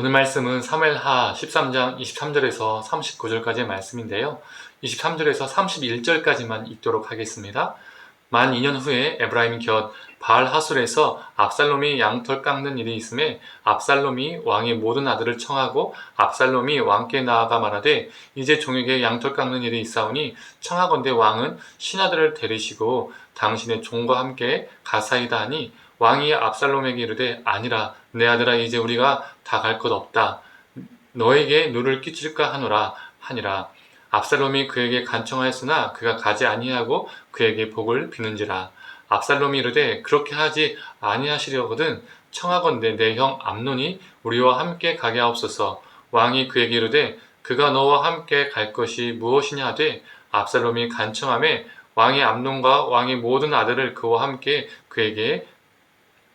오늘 말씀은 사무엘하 13장 23절에서 39절까지의 말씀인데요. 23절에서 31절까지만 읽도록 하겠습니다. 만 2년 후에 에브라임 곁 바알 하술에서 압살롬이 양털 깎는 일이 있음에 압살롬이 왕의 모든 아들을 청하고 압살롬이 왕께 나아가 말하되 이제 종에게 양털 깎는 일이 있사오니 청하건대 왕은 신하들을 데리시고 당신의 종과 함께 가사이다 하니 왕이 압살롬에게 이르되 아니라 내 아들아 이제 우리가 다 갈 것 없다. 너에게 누를 끼칠까 하노라 하니라. 압살롬이 그에게 간청하였으나 그가 가지 아니하고 그에게 복을 비는지라. 압살롬이 이르되 그렇게 하지 아니하시려거든 청하건대 내 형 암논이 우리와 함께 가게 하옵소서. 왕이 그에게 이르되 그가 너와 함께 갈 것이 무엇이냐 하되 압살롬이 간청하매 왕이 암논과 왕의 모든 아들을 그와 함께 그에게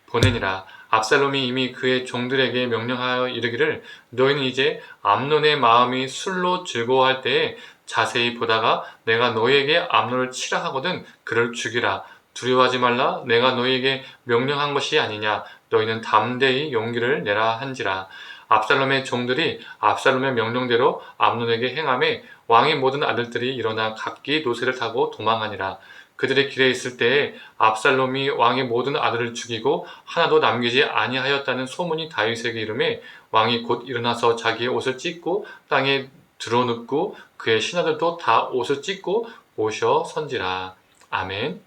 보내니라. 압살롬이 이미 그의 종들에게 명령하여 이르기를 너희는 이제 암논의 마음이 술로 즐거워할 때에 자세히 보다가 내가 너희에게 암논을 치라 하거든 그를 죽이라. 두려워하지 말라. 내가 너희에게 명령한 것이 아니냐. 너희는 담대히 용기를 내라 한지라. 압살롬의 종들이 압살롬의 명령대로 암논에게 행하매 왕의 모든 아들들이 일어나 각기 노새를 타고 도망하니라. 그들의 길에 있을 때에 압살롬이 왕의 모든 아들을 죽이고 하나도 남기지 아니하였다는 소문이 다윗에게 이르매 왕이 곧 일어나서 자기의 옷을 찢고 땅에 드러눕고 그의 신하들도 다 옷을 찢고 모셔 선지라. 아멘.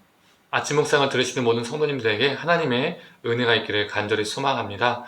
아침 묵상을 들으시는 모든 성도님들에게 하나님의 은혜가 있기를 간절히 소망합니다.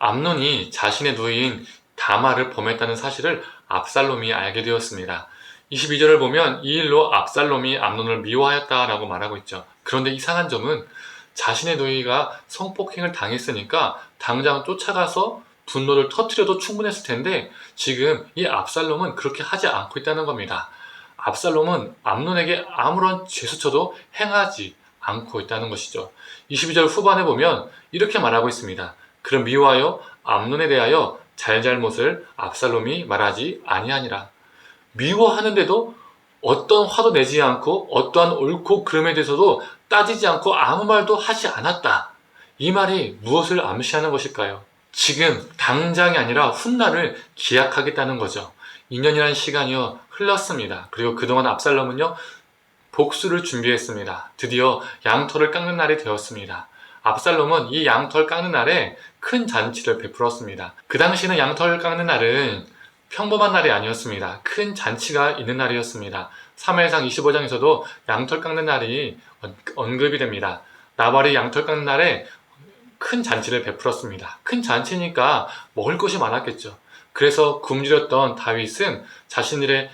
암논이 자신의 누이인 다말을 범했다는 사실을 압살롬이 알게 되었습니다. 22절을 보면 이 일로 압살롬이 암논을 미워하였다라고 말하고 있죠. 그런데 이상한 점은 자신의 누이가 성폭행을 당했으니까 당장 쫓아가서 분노를 터뜨려도 충분했을 텐데 지금 이 압살롬은 그렇게 하지 않고 있다는 겁니다. 압살롬은 암논에게 아무런 제스처도 행하지 않고 있다는 것이죠. 22절 후반에 보면 이렇게 말하고 있습니다. 그럼 미워하여 암논에 대하여 잘잘못을 압살롬이 말하지 아니하니라. 미워하는데도 어떤 화도 내지 않고 어떠한 옳고 그름에 대해서도 따지지 않고 아무 말도 하지 않았다. 이 말이 무엇을 암시하는 것일까요? 지금 당장이 아니라 훗날을 기약하겠다는 거죠. 2년이라는 시간이요 흘렀습니다. 그리고 그동안 압살롬은요 복수를 준비했습니다. 드디어 양털을 깎는 날이 되었습니다. 압살롬은 이 양털 깎는 날에 큰 잔치를 베풀었습니다. 그 당시에는 양털 깎는 날은 평범한 날이 아니었습니다. 큰 잔치가 있는 날이었습니다. 사무엘상 25장에서도 양털 깎는 날이 언급이 됩니다. 나발이 양털 깎는 날에 큰 잔치를 베풀었습니다. 큰 잔치니까 먹을 것이 많았겠죠. 그래서 굶주렸던 다윗은 자신들의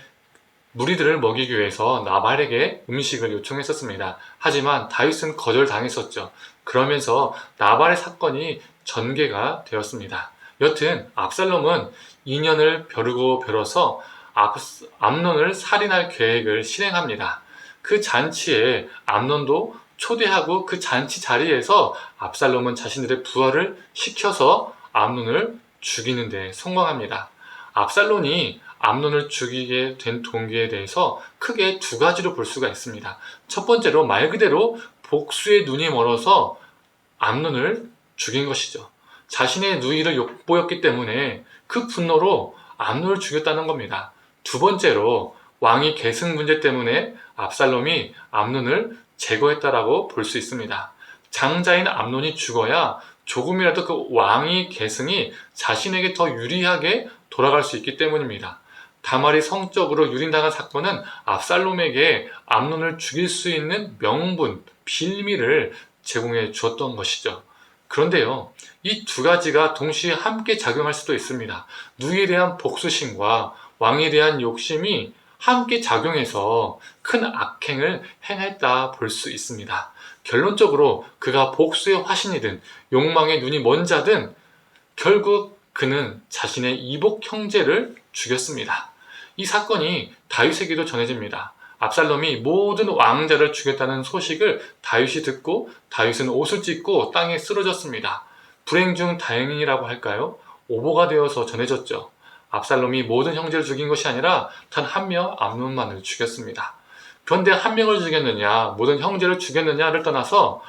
무리들을 먹이기 위해서 나발에게 음식을 요청했었습니다. 하지만 다윗은 거절당했었죠. 그러면서 나발의 사건이 전개가 되었습니다. 여튼 압살롬은 2년을 벼르고 벼러서 암논을 살인할 계획을 실행합니다. 그 잔치에 암논도 초대하고 그 잔치 자리에서 압살롬은 자신들의 부하를 시켜서 암논을 죽이는 데 성공합니다. 압살롬이 암논을 죽이게 된 동기에 대해서 크게 두 가지로 볼 수가 있습니다. 첫 번째로 말 그대로 복수의 눈이 멀어서 암논을 죽인 것이죠. 자신의 누이를 욕보였기 때문에 그 분노로 암논을 죽였다는 겁니다. 두 번째로 왕위 계승 문제 때문에 압살롬이 암논을 제거했다라고 볼 수 있습니다. 장자인 암논이 죽어야 조금이라도 그 왕위 계승이 자신에게 더 유리하게 돌아갈 수 있기 때문입니다. 다말이 성적으로 유린당한 사건은 압살롬에게 암논을 죽일 수 있는 명분, 빌미를 제공해 주었던 것이죠. 그런데요, 이 두 가지가 동시에 함께 작용할 수도 있습니다. 누이에 대한 복수심과 왕에 대한 욕심이 함께 작용해서 큰 악행을 행했다 볼 수 있습니다. 결론적으로 그가 복수의 화신이든 욕망의 눈이 먼 자든 결국 그는 자신의 이복 형제를 죽였습니다. 이 사건이 다윗에게도 전해집니다. 압살롬이 모든 왕자를 죽였다는 소식을 다윗이 듣고 다윗은 옷을 찢고 땅에 쓰러졌습니다. 불행 중 다행이라고 할까요? 오보가 되어서 전해졌죠. 압살롬이 모든 형제를 죽인 것이 아니라 단 한 명 암논만을 죽였습니다. 그런데 한 명을 죽였느냐, 모든 형제를 죽였느냐를 떠나서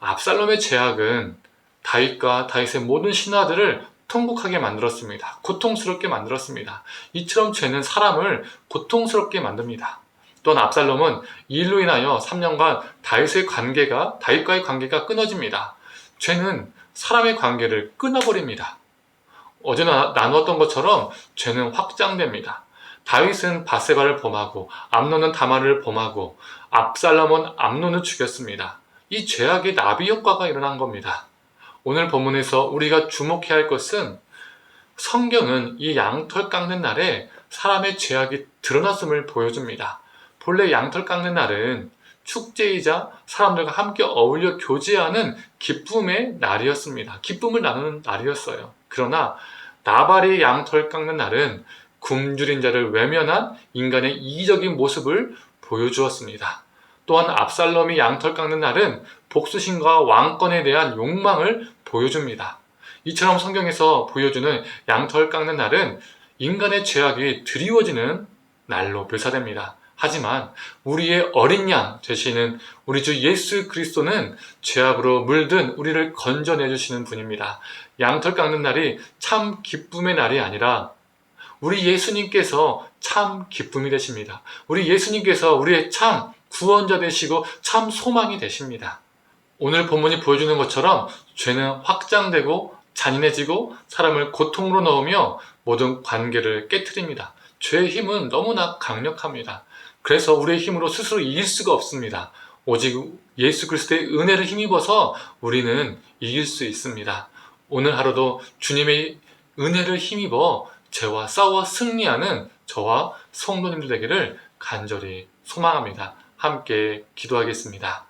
압살롬의 죄악은 다윗과 다윗의 모든 신하들을 통곡하게 만들었습니다. 고통스럽게 만들었습니다. 이처럼 죄는 사람을 고통스럽게 만듭니다. 또한 압살롬은 이 일로 인하여 3년간 다윗과의 관계가 끊어집니다. 죄는 사람의 관계를 끊어버립니다. 어제 나누었던 것처럼 죄는 확장됩니다. 다윗은 바세바를 범하고 암논은 다말을 범하고 압살롬은 암논을 죽였습니다. 이 죄악의 나비 효과가 일어난 겁니다. 오늘 본문에서 우리가 주목해야 할 것은 성경은 이 양털 깎는 날에 사람의 죄악이 드러났음을 보여줍니다. 본래 양털 깎는 날은 축제이자 사람들과 함께 어울려 교제하는 기쁨의 날이었습니다. 기쁨을 나누는 날이었어요. 그러나 나발이 양털 깎는 날은 굶주린 자를 외면한 인간의 이기적인 모습을 보여주었습니다. 또한 압살롬이 양털 깎는 날은 복수심과 왕권에 대한 욕망을 보여줍니다. 이처럼 성경에서 보여주는 양털 깎는 날은 인간의 죄악이 드리워지는 날로 묘사됩니다. 하지만 우리의 어린 양 되시는 우리 주 예수 그리스도는 죄악으로 물든 우리를 건져내 주시는 분입니다. 양털 깎는 날이 참 기쁨의 날이 아니라 우리 예수님께서 참 기쁨이 되십니다. 우리 예수님께서 우리의 참 구원자 되시고 참 소망이 되십니다. 오늘 본문이 보여주는 것처럼 죄는 확장되고 잔인해지고 사람을 고통으로 넣으며 모든 관계를 깨트립니다. 죄의 힘은 너무나 강력합니다. 그래서 우리의 힘으로 스스로 이길 수가 없습니다. 오직 예수 그리스도의 은혜를 힘입어서 우리는 이길 수 있습니다. 오늘 하루도 주님의 은혜를 힘입어 죄와 싸워 승리하는 저와 성도님들 되기를 간절히 소망합니다. 함께 기도하겠습니다.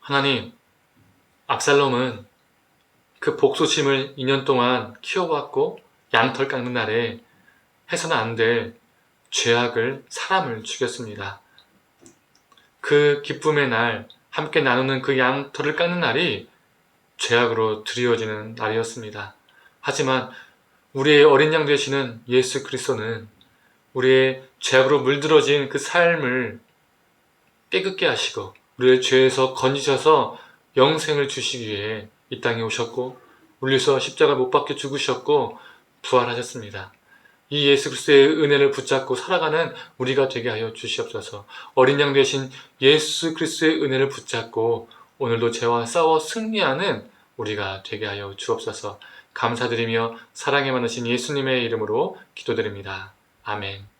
하나님, 압살롬은 그 복수심을 2년 동안 키워왔고 양털 깎는 날에 해서는 안 될 죄악을 사람을 죽였습니다. 그 기쁨의 날, 함께 나누는 그 양털을 깎는 날이 죄악으로 드리워지는 날이었습니다. 하지만 우리의 어린 양 되시는 예수 그리스도는 우리의 죄악으로 물들어진 그 삶을 깨끗게 하시고 우리의 죄에서 건지셔서 영생을 주시기 위해 이 땅에 오셨고 우리에서 십자가 못 박혀 죽으셨고 부활하셨습니다. 이 예수 그리스도의 은혜를 붙잡고 살아가는 우리가 되게 하여 주시옵소서. 어린 양 되신 예수 그리스도의 은혜를 붙잡고 오늘도 죄와 싸워 승리하는 우리가 되게 하여 주옵소서. 감사드리며 사랑에 많으신 예수님의 이름으로 기도드립니다. 아멘.